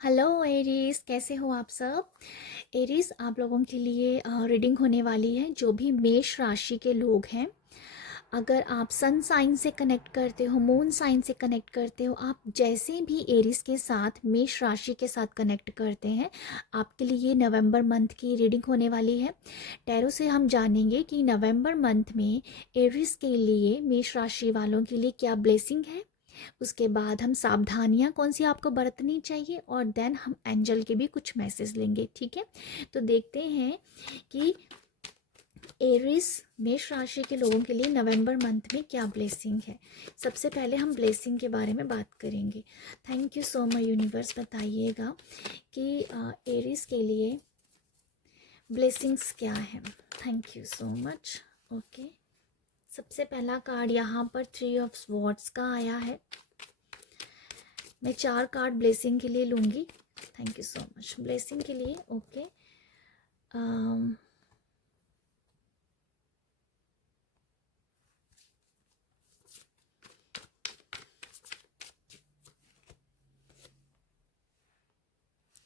Hello Aries, कैसे हो आप सब। एरीज, आप लोगों के लिए रीडिंग होने वाली है। जो भी मेष राशि के लोग हैं, अगर आप सन साइन से कनेक्ट करते हो, मून साइन से कनेक्ट करते हो, आप जैसे भी एरीज के साथ मेष राशि के साथ कनेक्ट करते हैं, आपके लिए ये नवंबर मंथ की रीडिंग होने वाली है। टैरो से हम जानेंगे कि नवंबर मंथ में एरीज के लिए, मेष राशि वालों के लिए क्या ब्लेसिंग है। उसके बाद हम सावधानियां कौन सी आपको बरतनी चाहिए, और देन हम एंजल के भी कुछ मैसेज लेंगे। ठीक है, तो देखते हैं कि एरिस मेष राशि के लोगों के लिए नवंबर मंथ में क्या ब्लेसिंग है। सबसे पहले हम ब्लेसिंग के बारे में बात करेंगे। Thank you so much universe, बताइएगा कि एरिस के लिए ब्लेसिंग्स क्या है। Thank you so much. Okay, सबसे पहला कार्ड यहाँ पर 3 ऑफ स्वॉर्ड्स का आया है। मैं 4 कार्ड ब्लेसिंग के लिए लूँगी। Thank you so much blessing के लिए। Okay,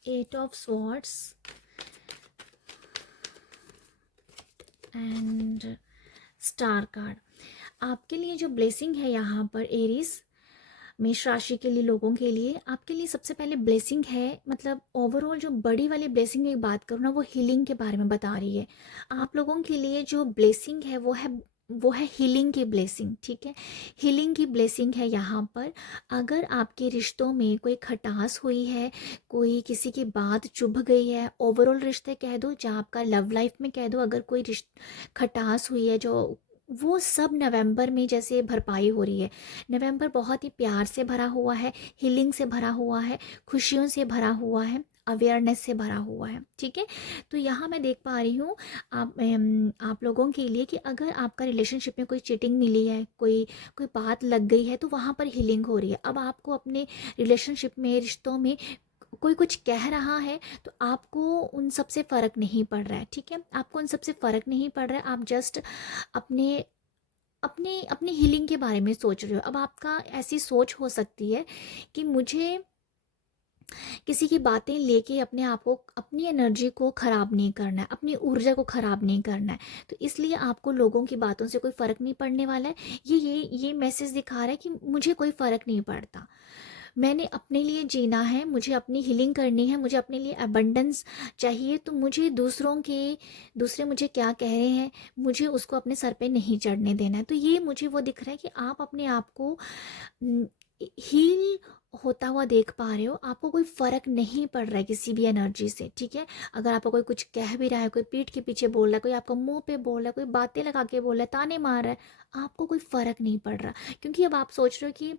8 of swords and star card. आपके लिए जो ब्लेसिंग है यहाँ पर एरीज मेष राशि के लिए लोगों के लिए, आपके लिए सबसे पहले ब्लेसिंग है, मतलब ओवरऑल जो बड़ी वाली ब्लेसिंग की बात करूँ ना, वो हीलिंग के बारे में बता रही है। आप लोगों के लिए जो ब्लेसिंग है वो है हीलिंग की ब्लेसिंग। ठीक है, हीलिंग की ब्लेसिंग है यहाँ पर। अगर आपके रिश्तों में कोई खटास हुई है, कोई किसी की बात चुभ गई है, ओवरऑल रिश्ते कह दो, जहाँ आपका लव लाइफ में कह दो, अगर कोई खटास हुई है, जो वो सब नवंबर में जैसे भरपाई हो रही है। नवंबर बहुत ही प्यार से भरा हुआ है, हीलिंग से भरा हुआ है, खुशियों से भरा हुआ है, अवेयरनेस से भरा हुआ है। ठीक है, तो यहाँ मैं देख पा रही हूँ आप लोगों के लिए कि अगर आपका रिलेशनशिप में कोई चीटिंग मिली है, कोई कोई बात लग गई है, तो वहाँ पर हीलिंग हो रही है। अब आपको अपने रिलेशनशिप में, रिश्तों में कोई कुछ कह रहा है, तो आपको उन सब से फ़र्क नहीं पड़ रहा है। ठीक है, आपको उन सब से फ़र्क नहीं पड़ रहा है। आप जस्ट अपने अपने अपनी हीलिंग के बारे में सोच रहे हो। अब आपका ऐसी सोच हो सकती है कि मुझे किसी की बातें लेके अपने आप को, अपनी एनर्जी को ख़राब नहीं करना है, अपनी ऊर्जा को ख़राब नहीं करना है। तो इसलिए आपको लोगों की बातों से कोई फ़र्क नहीं पड़ने वाला है। ये मैसेज दिखा रहा है कि मुझे कोई फ़र्क नहीं पड़ता, मैंने अपने लिए जीना है, मुझे अपनी हीलिंग करनी है, मुझे अपने लिए अबंडेंस चाहिए। तो मुझे दूसरे मुझे क्या कह रहे हैं, मुझे उसको अपने सर पे नहीं चढ़ने देना है। तो ये मुझे वो दिख रहा है कि आप अपने आप को हील होता हुआ देख पा रहे हो। आपको कोई फ़र्क नहीं पड़ रहा है किसी भी एनर्जी से। ठीक है, अगर आपको कोई कुछ कह भी रहा है, कोई पीठ के पीछे बोल रहा है, कोई आपको मुंह पे बोल रहा है, कोई बातें लगा के बोल रहा है, ताने मार रहा है, आपको कोई फ़र्क नहीं पड़ रहा। क्योंकि अब आप सोच रहे हो कि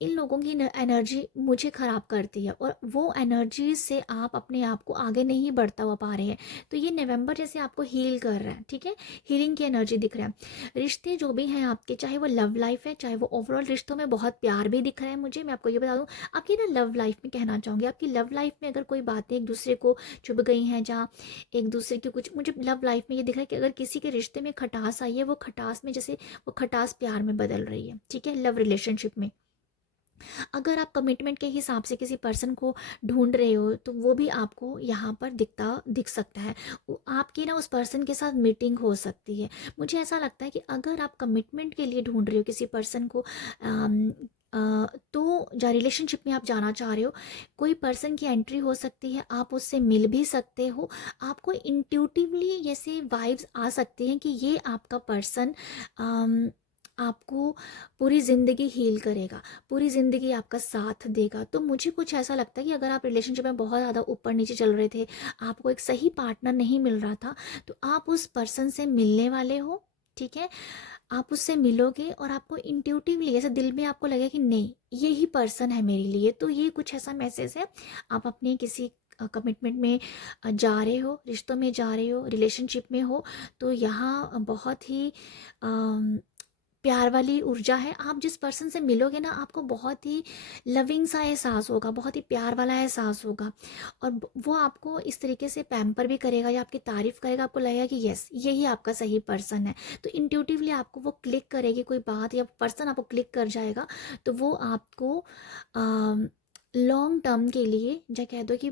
इन लोगों की एनर्जी मुझे ख़राब करती है, और वो एनर्जी से आप अपने आप को आगे नहीं बढ़ता हुआ पा रहे हैं। तो ये नवंबर जैसे आपको हील कर रहा है। ठीक है, हीलिंग की एनर्जी दिख रहा है। रिश्ते जो भी हैं आपके, चाहे वो लव लाइफ है, चाहे वो ओवरऑल रिश्तों में बहुत प्यार भी दिख रहा है मुझे। मैं आपको ये बता दूँ, आपकी ना लव लाइफ में कहना चाहूँगी, आपकी लव लाइफ में अगर कोई बातें एक दूसरे को चुभ गई हैं, जहाँ एक दूसरे की कुछ, मुझे लव लाइफ में ये दिख रहा है कि अगर किसी के रिश्ते में खटास आई है, वो खटास में जैसे वो खटास प्यार में बदल रही है। ठीक है, लव रिलेशनशिप में अगर आप कमिटमेंट के हिसाब से किसी पर्सन को ढूंढ रहे हो, तो वो भी आपको यहाँ पर दिख सकता है। आपकी ना उस पर्सन के साथ मीटिंग हो सकती है। मुझे ऐसा लगता है कि अगर आप कमिटमेंट के लिए ढूंढ रहे हो किसी पर्सन को, तो या रिलेशनशिप में आप जाना चाह रहे हो, कोई पर्सन की एंट्री हो सकती है, आप उससे मिल भी सकते हो। आपको इंट्यूटिवली जैसे वाइब्स आ सकती हैं कि ये आपका पर्सन आपको पूरी ज़िंदगी हील करेगा, पूरी ज़िंदगी आपका साथ देगा। तो मुझे कुछ ऐसा लगता है कि अगर आप रिलेशनशिप में बहुत ज़्यादा ऊपर नीचे चल रहे थे, आपको एक सही पार्टनर नहीं मिल रहा था, तो आप उस पर्सन से मिलने वाले हो। ठीक है, आप उससे मिलोगे और आपको इंट्यूटिवली ऐसा दिल में आपको लगेगा कि नहीं, यही पर्सन है मेरे लिए। तो ये कुछ ऐसा मैसेज है। आप अपने किसी कमिटमेंट में जा रहे हो, रिश्तों में जा रहे हो, रिलेशनशिप में हो, तो यहाँ बहुत ही प्यार वाली ऊर्जा है। आप जिस पर्सन से मिलोगे ना, आपको बहुत ही लविंग सा एहसास होगा, बहुत ही प्यार वाला एहसास होगा, और वो आपको इस तरीके से पैम्पर भी करेगा या आपकी तारीफ करेगा। आपको लगेगा कि यस, यही आपका सही पर्सन है। तो इंट्यूटिवली आपको वो क्लिक करेगी, कोई बात या पर्सन आपको क्लिक कर जाएगा, तो वो आपको लॉन्ग टर्म के लिए, या कह दो कि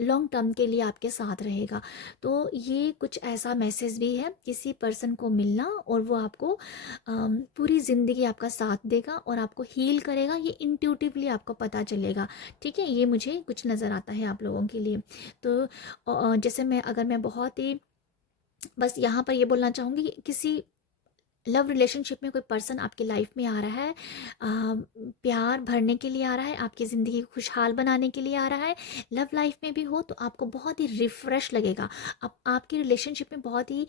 लॉन्ग टर्म के लिए आपके साथ रहेगा। तो ये कुछ ऐसा मैसेज भी है, किसी पर्सन को मिलना और वो आपको पूरी ज़िंदगी आपका साथ देगा और आपको हील करेगा, ये इंट्यूटिवली आपको पता चलेगा। ठीक है, ये मुझे कुछ नज़र आता है आप लोगों के लिए। तो जैसे मैं बहुत ही बस यहाँ पर ये बोलना चाहूँगी कि किसी लव रिलेशनशिप में कोई पर्सन आपकी लाइफ में आ रहा है, प्यार भरने के लिए आ रहा है, आपकी ज़िंदगी को खुशहाल बनाने के लिए आ रहा है। लव लाइफ में भी हो तो आपको बहुत ही रिफ़्रेश लगेगा। आपकी रिलेशनशिप में बहुत ही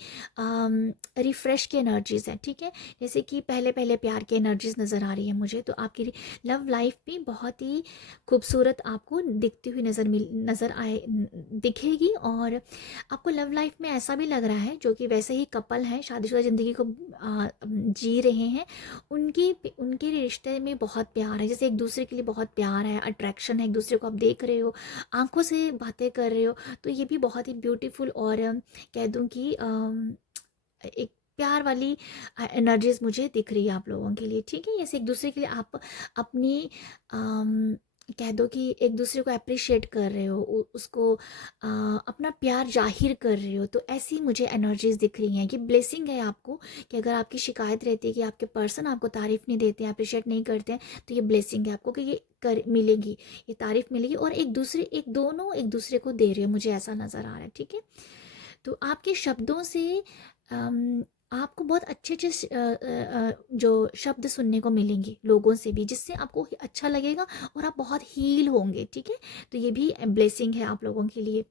रिफ़्रेश की एनर्जीज़ हैं। ठीक है, जैसे कि पहले पहले प्यार की एनर्जीज़ नज़र आ रही है मुझे, तो आपकी लव लाइफ भी बहुत ही खूबसूरत आपको दिखती हुई नज़र आए दिखेगी। और आपको लव लाइफ में ऐसा भी लग रहा है, जो कि वैसे ही कपल हैं, शादीशुदा ज़िंदगी को जी रहे हैं, उनके रिश्ते में बहुत प्यार है, जैसे एक दूसरे के लिए बहुत प्यार है, अट्रैक्शन है, एक दूसरे को आप देख रहे हो, आंखों से बातें कर रहे हो। तो ये भी बहुत ही ब्यूटीफुल और कह दूं कि एक प्यार वाली एनर्जीज मुझे दिख रही है आप लोगों के लिए। ठीक है, जैसे एक दूसरे के लिए आप अपनी अम, कह दो कि एक दूसरे को अप्रिशिएट कर रहे हो, उसको अपना प्यार जाहिर कर रहे हो। तो ऐसी मुझे एनर्जीज दिख रही हैं कि ब्लेसिंग है आपको, कि अगर आपकी शिकायत रहती है कि आपके पर्सन आपको तारीफ़ नहीं देते हैं, अप्रिशिएट नहीं करते हैं, तो ये ब्लेसिंग है आपको कि ये कर मिलेगी, ये तारीफ़ मिलेगी और दोनों एक दूसरे को दे रहे हो, मुझे ऐसा नज़र आ रहा है। ठीक है, तो आपके शब्दों से आपको बहुत अच्छे अच्छे जो शब्द सुनने को मिलेंगे लोगों से भी, जिससे आपको अच्छा लगेगा और आप बहुत हील होंगे। ठीक है, तो ये भी ब्लेसिंग है आप लोगों के लिए।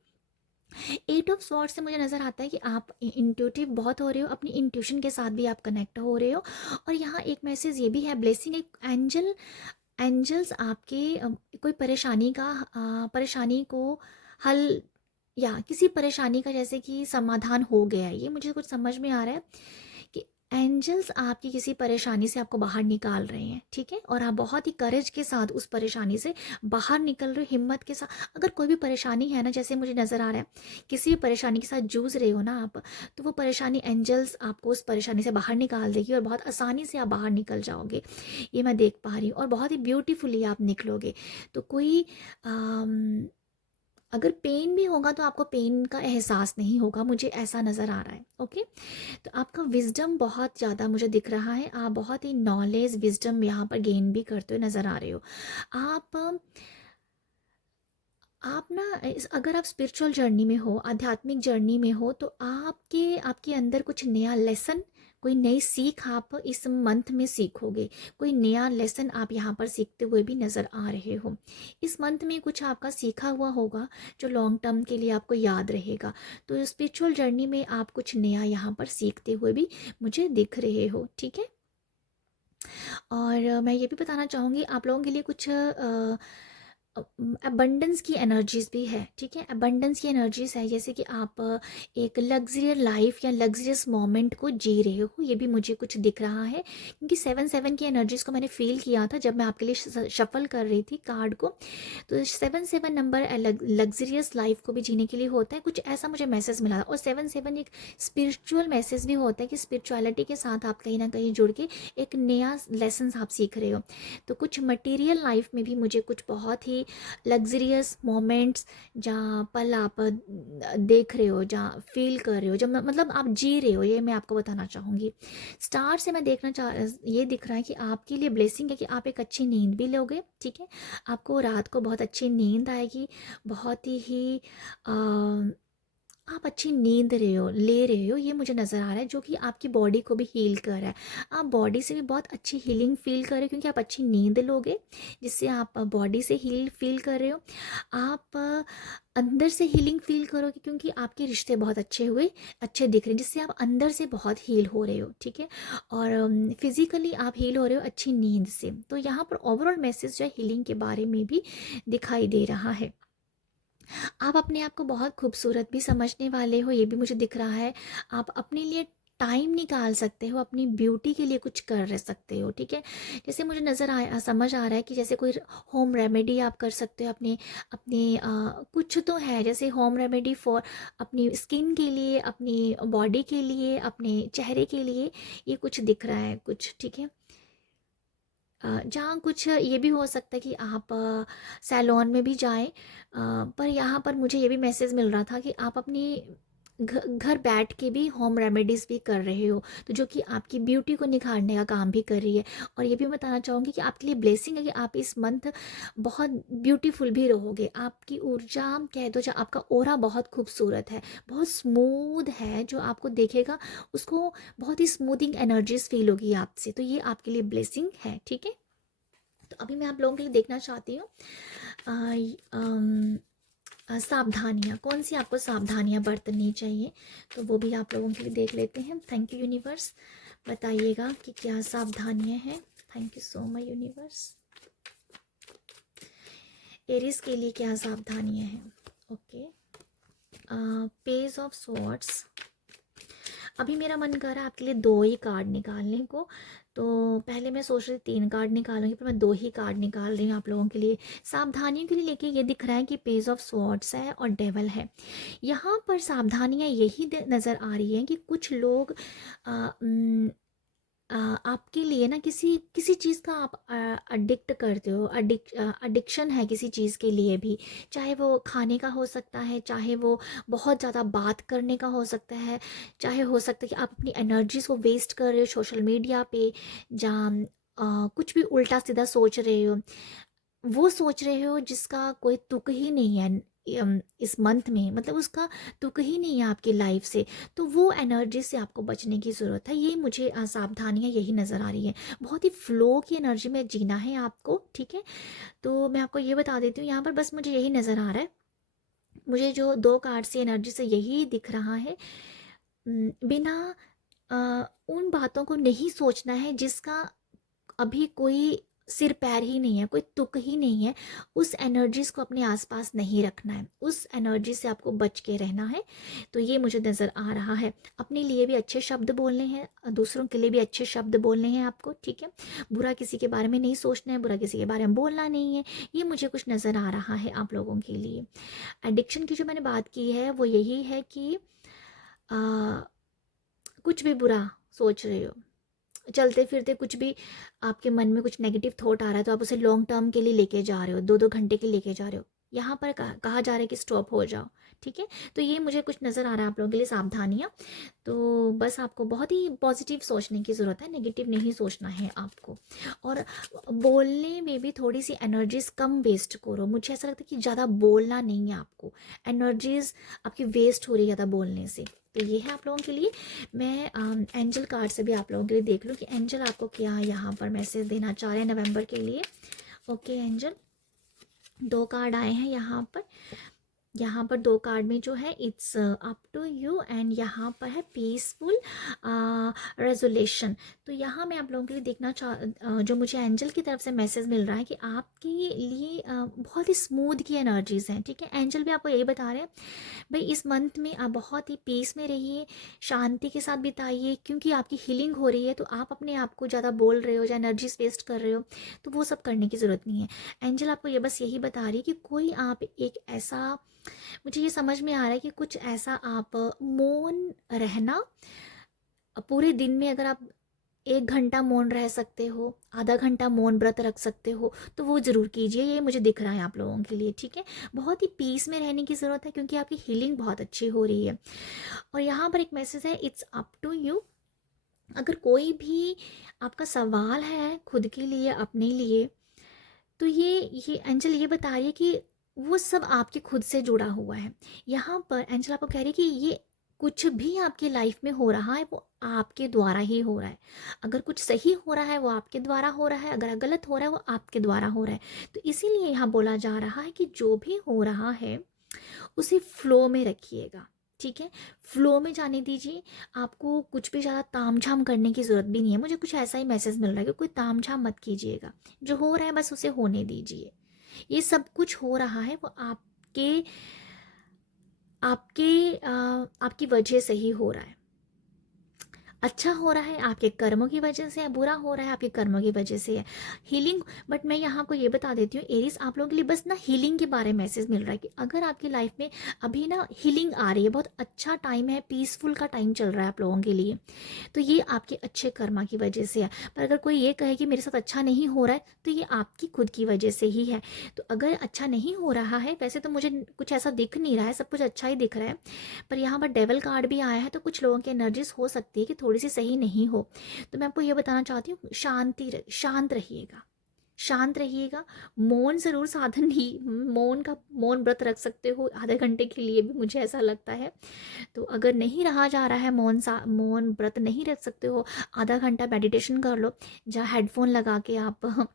8 ऑफ स्वॉर्ड से मुझे नज़र आता है कि आप इंट्यूटिव बहुत हो रहे हो, अपनी इंट्यूशन के साथ भी आप कनेक्ट हो रहे हो। और यहाँ एक मैसेज ये भी है, ब्लेसिंग, एक एंजल्स आपके कोई परेशानी को हल, या किसी परेशानी का जैसे कि समाधान हो गया है, ये मुझे कुछ समझ में आ रहा है कि एंजल्स आपकी किसी परेशानी से आपको बाहर निकाल रहे हैं। ठीक है, और आप बहुत ही करेज के साथ उस परेशानी से बाहर निकल रहे हो, हिम्मत के साथ। अगर कोई भी परेशानी है ना, जैसे मुझे नज़र आ रहा है किसी भी परेशानी के साथ जूझ रहे हो ना आप, तो वो परेशानी एंजल्स आपको उस परेशानी से बाहर निकाल देगी और बहुत आसानी से आप बाहर निकल जाओगे, ये मैं देख पा रही हूँ। और बहुत ही ब्यूटीफुली आप निकलोगे। तो कोई अगर पेन भी होगा तो आपको पेन का एहसास नहीं होगा, मुझे ऐसा नज़र आ रहा है। ओके, तो आपका विजडम बहुत ज़्यादा मुझे दिख रहा है, आप बहुत ही नॉलेज विजडम यहाँ पर गेन भी करते हुए नज़र आ रहे हो। आप आप ना अगर आप स्पिरिचुअल जर्नी में हो, आध्यात्मिक जर्नी में हो, तो आपके अंदर कुछ नया लेसन, कोई नई सीख आप इस मंथ में सीखोगे। कोई नया लेसन आप यहाँ पर सीखते हुए भी नज़र आ रहे हो। इस मंथ में कुछ आपका सीखा हुआ होगा जो लॉन्ग टर्म के लिए आपको याद रहेगा। तो स्पिरिचुअल जर्नी में आप कुछ नया यहाँ पर सीखते हुए भी मुझे दिख रहे हो। ठीक है, और मैं ये भी बताना चाहूँगी आप लोगों के लिए कुछ अबंडेंस की एनर्जीज भी है। ठीक है, अबंडेंस की एनर्जीज है, जैसे कि आप एक लग्जरियस लाइफ या लग्जरियस मोमेंट को जी रहे हो, ये भी मुझे कुछ दिख रहा है। क्योंकि 7-7 की एनर्जीज को मैंने फील किया था जब मैं आपके लिए शफल कर रही थी कार्ड को। तो 7-7 नंबर लग्जरियस लाइफ को भी जीने के लिए होता है, कुछ ऐसा मुझे मैसेज मिला। और 7-7 एक स्पिरिचुअल मैसेज भी होता है कि स्पिरिचुअलिटी के साथ आप कहीं ना कहीं जुड़ के एक नया लेसन आप सीख रहे हो। तो कुछ मटेरियल लाइफ में भी मुझे कुछ बहुत ही लग्जरियस मोमेंट्स, जहाँ पल आप देख रहे हो, जहाँ फील कर रहे हो, जब मतलब आप जी रहे हो, ये मैं आपको बताना चाहूँगी। स्टार से मैं ये दिख रहा है कि आपके लिए ब्लेसिंग है कि आप एक अच्छी नींद भी लोगे। ठीक है, आपको रात को बहुत अच्छी नींद आएगी, बहुत ही आप अच्छी नींद ले रहे हो, ये मुझे नज़र आ रहा है, जो कि आपकी बॉडी को भी हील कर रहा है। आप बॉडी से भी बहुत अच्छी हीलिंग फील कर रहे हो, क्योंकि आप अच्छी नींद लोगे, जिससे आप बॉडी से हील फील कर रहे हो। आप अंदर से हीलिंग फील करोगे, क्योंकि आपके रिश्ते बहुत अच्छे दिख रहे हैं, जिससे आप अंदर से बहुत हील हो रहे हो। ठीक है, और फिजिकली आप हील हो रहे हो अच्छी नींद से। तो यहाँ पर ओवरऑल मैसेज जो है हीलिंग के बारे में भी दिखाई दे रहा है। आप अपने आप को बहुत खूबसूरत भी समझने वाले हो, ये भी मुझे दिख रहा है। आप अपने लिए टाइम निकाल सकते हो, अपनी ब्यूटी के लिए कुछ कर सकते हो। ठीक है, जैसे मुझे समझ आ रहा है कि जैसे कोई होम रेमेडी आप कर सकते हो अपने अपने कुछ तो है, जैसे होम रेमेडी फॉर अपनी स्किन के लिए, अपनी बॉडी के लिए, अपने चेहरे के लिए, ये कुछ दिख रहा है कुछ। ठीक है, जहाँ कुछ ये भी हो सकता है कि आप सैलून में भी जाएँ, पर यहाँ पर मुझे ये भी मैसेज मिल रहा था कि आप अपनी घर बैठ के भी होम रेमेडीज़ भी कर रहे हो, तो जो कि आपकी ब्यूटी को निखारने का काम भी कर रही है। और ये भी बताना चाहूँगी कि आपके लिए ब्लेसिंग है कि आप इस मंथ बहुत ब्यूटीफुल भी रहोगे। आपकी ऊर्जा कह दो, जो आपका ऑरा बहुत खूबसूरत है, बहुत स्मूथ है, जो आपको देखेगा उसको बहुत ही स्मूथिंग एनर्जीज फील होगी आपसे। तो ये आपके लिए ब्लेसिंग है, ठीक है। तो अभी मैं आप लोगों के लिए देखना चाहती हूँ सावधानियाँ, कौन सी आपको सावधानियाँ बरतनी चाहिए, तो वो भी आप लोगों के लिए देख लेते हैं। थैंक यू यूनिवर्स, बताइएगा कि क्या सावधानियाँ हैं। Thank you so much universe. Aries के लिए क्या सावधानियाँ हैं। Okay, page of swords. अभी मेरा मन कर रहा है आपके लिए 2 ही कार्ड निकालने को, तो पहले मैं सोच रही थी 3 कार्ड निकालूंगी, पर मैं 2 ही कार्ड निकाल रही हूँ आप लोगों के लिए सावधानियों के लिए लेके। ये दिख रहा है कि पेज ऑफ स्वॉर्ड्स है और डेवल है। यहाँ पर सावधानियाँ यही नज़र आ रही हैं कि कुछ लोग आपके लिए ना किसी किसी चीज़ का आप अडिक्ट करते हो, अडिक्शन है किसी चीज़ के लिए भी, चाहे वो खाने का हो सकता है, चाहे वो बहुत ज़्यादा बात करने का हो सकता है, चाहे हो सकता है कि आप अपनी एनर्जीज को वेस्ट कर रहे हो सोशल मीडिया पे, जहाँ कुछ भी उल्टा सीधा सोच रहे हो, वो सोच रहे हो जिसका कोई तुक ही नहीं है इस मंथ में, मतलब उसका तुक ही नहीं है आपकी लाइफ से। तो वो एनर्जी से आपको बचने की ज़रूरत है। ये मुझे सावधानियाँ यही नज़र आ रही है। बहुत ही फ्लो की एनर्जी में जीना है आपको, ठीक है। तो मैं आपको ये बता देती हूँ, यहाँ पर बस मुझे यही नज़र आ रहा है। मुझे जो 2 कार्ड से एनर्जी से यही दिख रहा है, बिना उन बातों को नहीं सोचना है जिसका अभी कोई सिर पैर ही नहीं है, कोई तुक ही नहीं है। उस एनर्जीज को अपने आसपास नहीं रखना है, उस एनर्जी से आपको बच के रहना है। तो ये मुझे नज़र आ रहा है। अपने लिए भी अच्छे शब्द बोलने हैं, दूसरों के लिए भी अच्छे शब्द बोलने हैं आपको, ठीक है। बुरा किसी के बारे में नहीं सोचना है, बुरा किसी के बारे में बोलना नहीं है। ये मुझे कुछ नज़र आ रहा है आप लोगों के लिए। एडिक्शन की जो मैंने बात की है वो यही है कि आ, कुछ भी बुरा सोच रहे हो, चलते फिरते कुछ भी आपके मन में कुछ नेगेटिव थॉट आ रहा है, तो आप उसे लॉन्ग टर्म के लिए लेके जा रहे हो, 2-2 घंटे के लेके जा रहे हो। यहाँ पर कहा जा रहा है कि स्टॉप हो जाओ, ठीक है। तो ये मुझे कुछ नज़र आ रहा है आप लोगों के लिए सावधानियाँ। तो बस आपको बहुत ही पॉजिटिव सोचने की ज़रूरत है, नेगेटिव नहीं सोचना है आपको। और बोलने में भी थोड़ी सी एनर्जीज कम वेस्ट करो। मुझे ऐसा लगता है कि ज़्यादा बोलना नहीं है आपको, एनर्जीज आपकी वेस्ट हो रही है ज़्यादा बोलने से। तो ये है आप लोगों के लिए। मैं एंजल कार्ड से भी आप लोगों के लिए देख लूँ कि एंजल आपको क्या यहाँ पर मैसेज देना चाह रहे हैं नवंबर के लिए। ओके एंजल, 2 कार्ड आए हैं यहाँ पर। यहाँ पर 2 कार्ड में जो है it's up to you, and यहाँ पर है पीसफुल रेजोल्यूशन। तो यहाँ मैं आप लोगों के लिए देखना जो मुझे एंजल की तरफ से मैसेज मिल रहा है कि आपके लिए बहुत ही स्मूथ की एनर्जीज हैं, ठीक है। एंजल भी आपको यही बता रहे हैं भाई, इस मंथ में आप बहुत ही पीस में रहिए, शांति के साथ बिताइए, क्योंकि आपकी हीलिंग हो रही है। तो आप अपने आप को ज़्यादा बोल रहे हो या एनर्जीज वेस्ट कर रहे हो, तो वो सब करने की ज़रूरत नहीं है। एंजल आपको ये बस यही बता रही है कि कोई आप एक ऐसा, मुझे ये समझ में आ रहा है कि कुछ ऐसा आप मौन रहना, पूरे दिन में अगर आप 1 घंटा मौन रह सकते हो, आधा घंटा मौन व्रत रख सकते हो, तो वो ज़रूर कीजिए। ये मुझे दिख रहा है आप लोगों के लिए, ठीक है। बहुत ही पीस में रहने की ज़रूरत है, क्योंकि आपकी हीलिंग बहुत अच्छी हो रही है। और यहाँ पर एक मैसेज है इट्स अप टू यू। अगर कोई भी आपका सवाल है खुद के लिए, अपने लिए, तो ये एंजल ये बता रही है कि वो सब आपके खुद से जुड़ा हुआ है। यहाँ पर एंजल आपको कह रही है कि ये कुछ भी आपकी लाइफ में हो रहा है वो आपके द्वारा ही हो रहा है। अगर कुछ सही हो रहा है वो आपके द्वारा हो रहा है, अगर गलत हो रहा है वो आपके द्वारा हो रहा है। तो इसीलिए यहाँ बोला जा रहा है कि जो भी हो रहा है उसे फ्लो में रखिएगा, ठीक है। फ्लो में जाने दीजिए। आपको कुछ भी ज़्यादा तामझाम करने की ज़रूरत भी नहीं है। मुझे कुछ ऐसा ही मैसेज मिल रहा है कि कोई तामझाम मत कीजिएगा, जो हो रहा है बस उसे होने दीजिए। ये सब कुछ हो रहा है वो आपके आपके आपकी वजह से ही हो रहा है। अच्छा हो रहा है आपके कर्मों की वजह से है, बुरा हो रहा है आपके कर्मों की वजह से है। हीलिंग, बट मैं यहाँ आपको ये बता देती हूँ एरीज, आप लोगों के लिए बस ना हीलिंग के बारे में मैसेज मिल रहा है कि अगर आपकी लाइफ में अभी ना हीलिंग आ रही है, बहुत अच्छा टाइम है, पीसफुल का टाइम चल रहा है आप लोगों के लिए, तो ये आपके अच्छे कर्मा की वजह से है। पर अगर कोई ये कहे कि मेरे साथ अच्छा नहीं हो रहा है, तो ये आपकी खुद की वजह से ही है। तो अगर अच्छा नहीं हो रहा है, वैसे तो मुझे कुछ ऐसा दिख नहीं रहा है, सब कुछ अच्छा ही दिख रहा है, पर यहाँ पर डेवल कार्ड भी आया है, तो कुछ लोगों की एनर्जीज हो सकती है कि थोड़ी सी सही नहीं हो। तो मैं आपको ये बताना चाहती हूँ, शांत रहिएगा, शांत रहिएगा। मौन ज़रूर साधन ही, मौन व्रत रख सकते हो आधे घंटे के लिए भी, मुझे ऐसा लगता है। तो अगर नहीं रहा जा रहा है, मौन व्रत नहीं रख सकते हो, आधा घंटा मेडिटेशन कर लो, जहाँ हेडफोन लगा के आप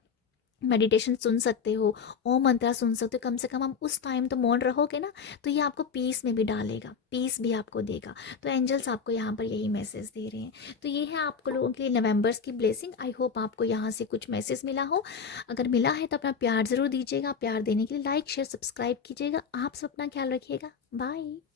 मेडिटेशन सुन सकते हो, ओम मंत्रा सुन सकते हो। कम से कम हम उस टाइम तो मौन रहोगे ना, तो ये आपको पीस में भी डालेगा, पीस भी आपको देगा। तो एंजल्स आपको यहाँ पर यही मैसेज दे रहे हैं। तो ये है आपको लोगों के लिए नवंबर्स की ब्लेसिंग। आई होप आपको यहाँ से कुछ मैसेज मिला हो। अगर मिला है तो अपना प्यार ज़रूर दीजिएगा। प्यार देने के लिए लाइक शेयर सब्सक्राइब कीजिएगा। आप सब अपना ख्याल रखिएगा। बाय।